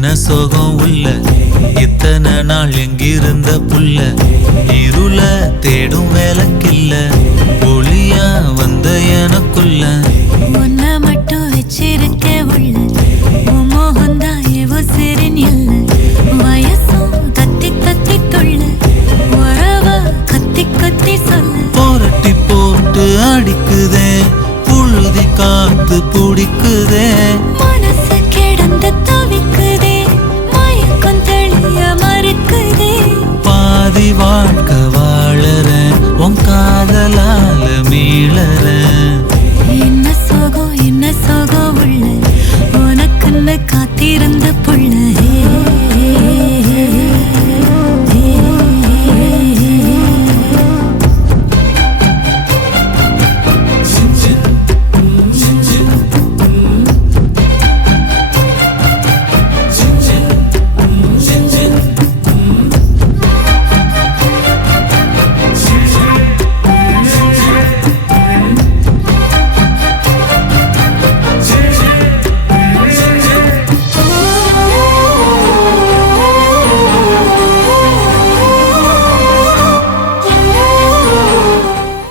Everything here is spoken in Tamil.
என்ன சோகம் உள்ள இத்தனை நாள் எங்கிருந்த புள்ள இருள தேடும் வேலைக்கில்ல ஒளியா வந்த எனக்குள்ள உன்னை மட்டும் வச்சிருக்கே உள்ள மோகந்தான் எவோ சிறின் இல்ல